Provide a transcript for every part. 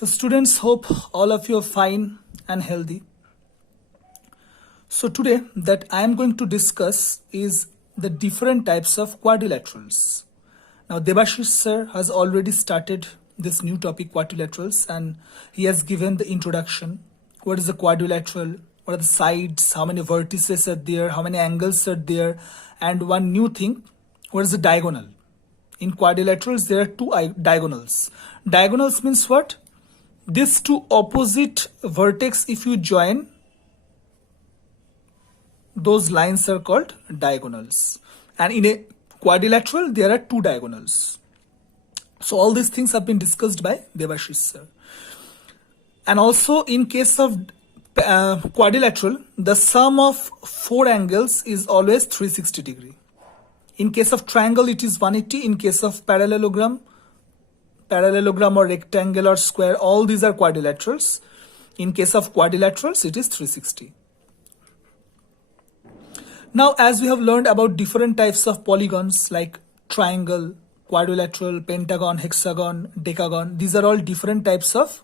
So students, hope all of you are fine and healthy. So today that I am going to discuss is the different types of quadrilaterals. Now Debashish sir has already started this new topic quadrilaterals and he has given the introduction. What is a quadrilateral? What are the sides? How many vertices are there? How many angles are there? And one new thing, what is the diagonal? In quadrilaterals there are two diagonals. Diagonals means what? These two opposite vertex, if you join, those lines are called diagonals. And in a quadrilateral, there are two diagonals. So all these things have been discussed by Debashish sir. And also in case of quadrilateral, the sum of four angles is always 360 degree. In case of triangle, it is 180. In case of parallelogram or rectangle or square, all these are quadrilaterals. In case of quadrilaterals, it is 360. Now, as we have learned about different types of polygons like triangle, quadrilateral, pentagon, hexagon, decagon, these are all different types of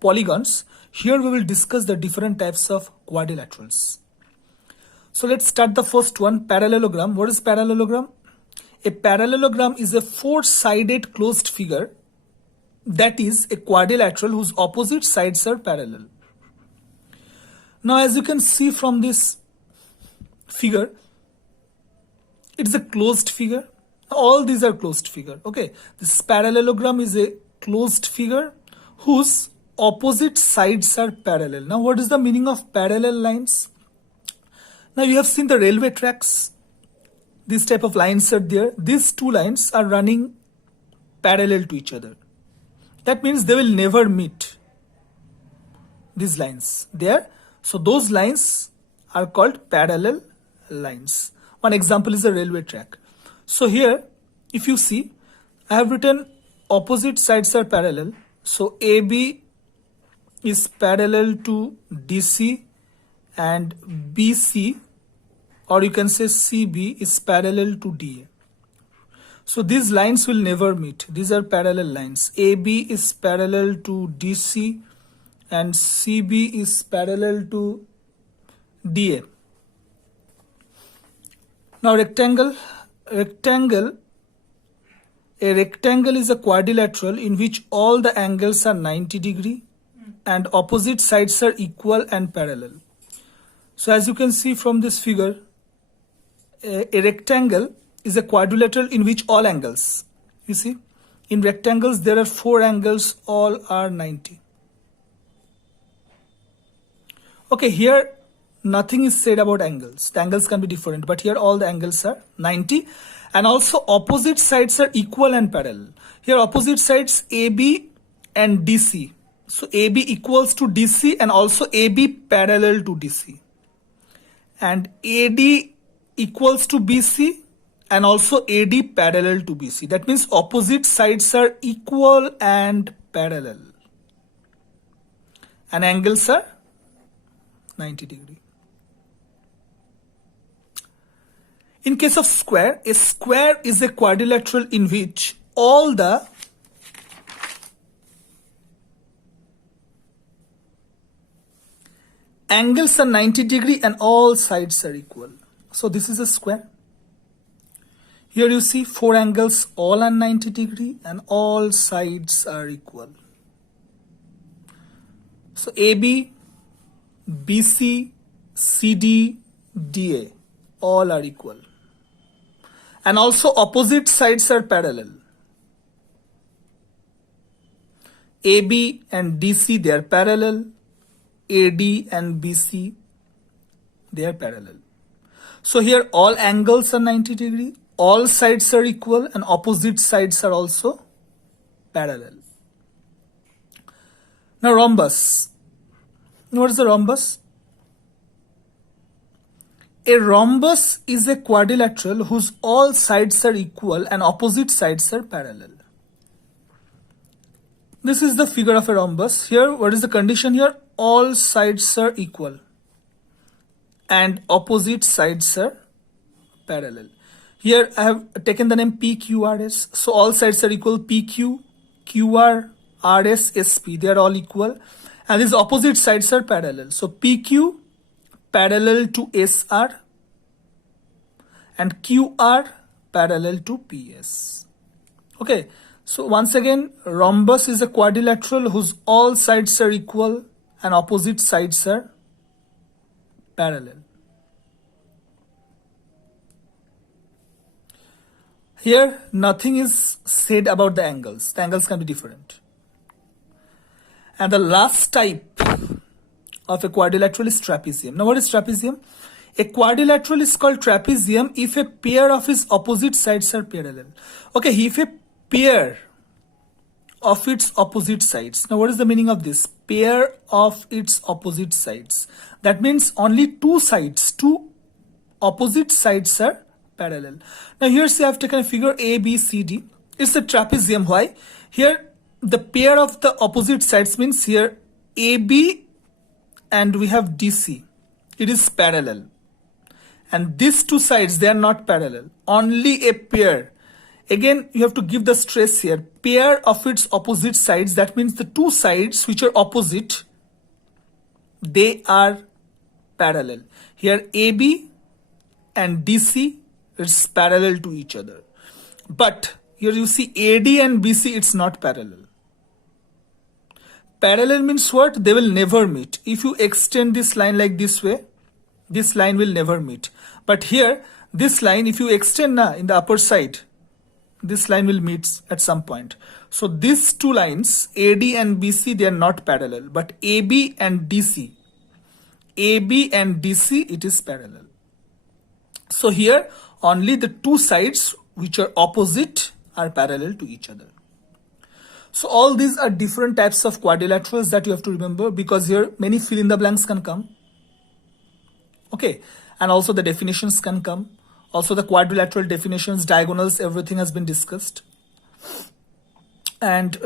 polygons. Here we will discuss the different types of quadrilaterals. So let's start the first one, parallelogram. What is parallelogram? A parallelogram is a four-sided closed figure that is a quadrilateral whose opposite sides are parallel. Now as you can see from this figure, it's a closed figure. All these are closed figure. Okay, this parallelogram is a closed figure whose opposite sides are parallel. Now what is the meaning of parallel lines? Now you have seen the railway tracks. This type of lines are there. These two lines are running parallel to each other. That means they will never meet. These lines there. So those lines are called parallel lines. One example is a railway track. So here, if you see, I have written opposite sides are parallel. So AB is parallel to DC and BC, or you can say CB is parallel to DA. So these lines will never meet. These are parallel lines. AB is parallel to DC and CB is parallel to DA. Now rectangle. A rectangle is a quadrilateral in which all the angles are 90 degree and opposite sides are equal and parallel. So as you can see from this figure, a rectangle is a quadrilateral in which all angles, you see, in rectangles there are four angles, all are 90. Okay, here nothing is said about angles. The angles can be different, but here all the angles are 90 and also opposite sides are equal and parallel. Here opposite sides AB and DC. So AB equals to DC and also AB parallel to DC. And AD equals to BC and also AD parallel to BC. That means opposite sides are equal and parallel. And angles are 90 degree. In case of square, a square is a quadrilateral in which all the angles are 90 degree and all sides are equal. So this is a square. Here you see four angles, all are 90 degree and all sides are equal. So AB, BC, CD, DA, all are equal. And also opposite sides are parallel. AB and DC, they are parallel. AD and BC, they are parallel. So here all angles are 90 degree, all sides are equal and opposite sides are also parallel. Now rhombus. What is a rhombus? A rhombus is a quadrilateral whose all sides are equal and opposite sides are parallel. This is the figure of a rhombus. Here, what is the condition here? All sides are equal and opposite sides are parallel. Here I have taken the name PQRS. So all sides are equal. PQ, QR RS, SP, they are all equal. And these opposite sides are parallel. So PQ parallel to SR and QR parallel to PS. Okay, so once again, rhombus is a quadrilateral whose all sides are equal and opposite sides are parallel. Here, nothing is said about the angles. The angles can be different. And the last type of a quadrilateral is trapezium. Now, what is trapezium? A quadrilateral is called trapezium if a pair of its opposite sides are parallel. Okay, if a pair of its opposite sides. Now, what is the meaning of this? Pair of its opposite sides. That means only two sides, two opposite sides are parallel. Now, here see I have taken a figure A, B, C, D. It's a trapezium. Why? Here, the pair of the opposite sides means here AB and we have DC. It is parallel. And these two sides, they are not parallel. Only a pair. Again, you have to give the stress here. Pair of its opposite sides, that means the two sides which are opposite, they are parallel. Here AB and DC is parallel to each other. But here you see AD and BC, it's not parallel. Parallel means what? They will never meet. If you extend this line like this way, this line will never meet. But here, this line, if you extend in the upper side, this line will meet at some point. So these two lines, AD and BC, they are not parallel. But AB and DC, it is parallel. So here, only the two sides which are opposite are parallel to each other. So all these are different types of quadrilaterals that you have to remember, because here many fill in the blanks can come. Okay, and also the definitions can come. Also the quadrilateral definitions, diagonals, everything has been discussed. And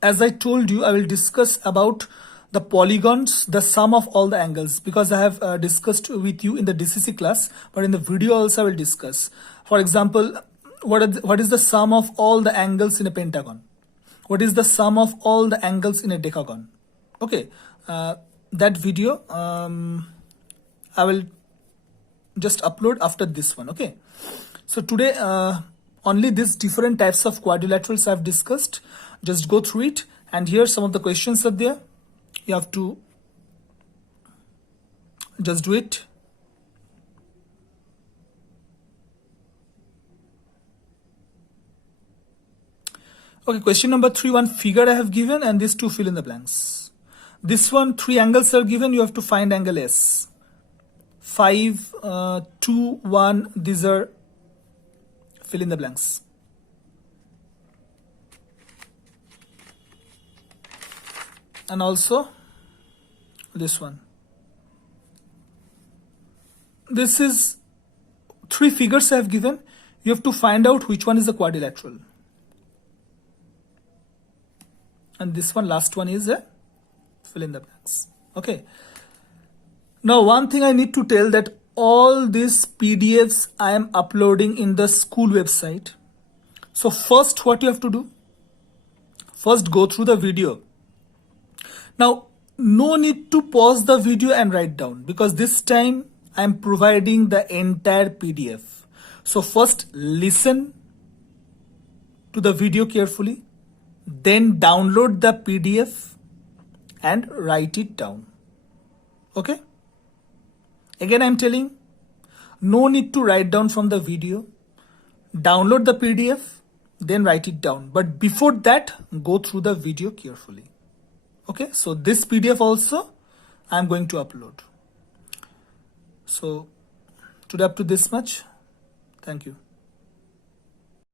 as I told you, I will discuss about the polygons, the sum of all the angles, because I have discussed with you in the DCC class, but in the video also I will discuss. For example, what is the sum of all the angles in a pentagon? What is the sum of all the angles in a decagon? Okay, that video I will just upload after this one. Okay, so today only these different types of quadrilaterals I have discussed. Just go through it, and here some of the questions are there. You have to just do it. Okay, question number 3, one figure I have given, and these two fill in the blanks. This one, 3 angles are given, you have to find angle S. 5, 2, 1, these are fill in the blanks. And also this one. This is 3 figures I have given. You have to find out which one is the quadrilateral. And this one, last one, is a fill in the blanks. Okay. Now, one thing I need to tell, that all these PDFs I am uploading in the school website. So first, what you have to do? First, go through the video. Now, no need to pause the video and write down, because this time I am providing the entire PDF. So first, listen to the video carefully. Then download the PDF and write it down. Okay? Again, I'm telling, no need to write down from the video. Download the PDF, then write it down. But before that, go through the video carefully. Okay? So this PDF also I'm going to upload. So today up to this much. Thank you.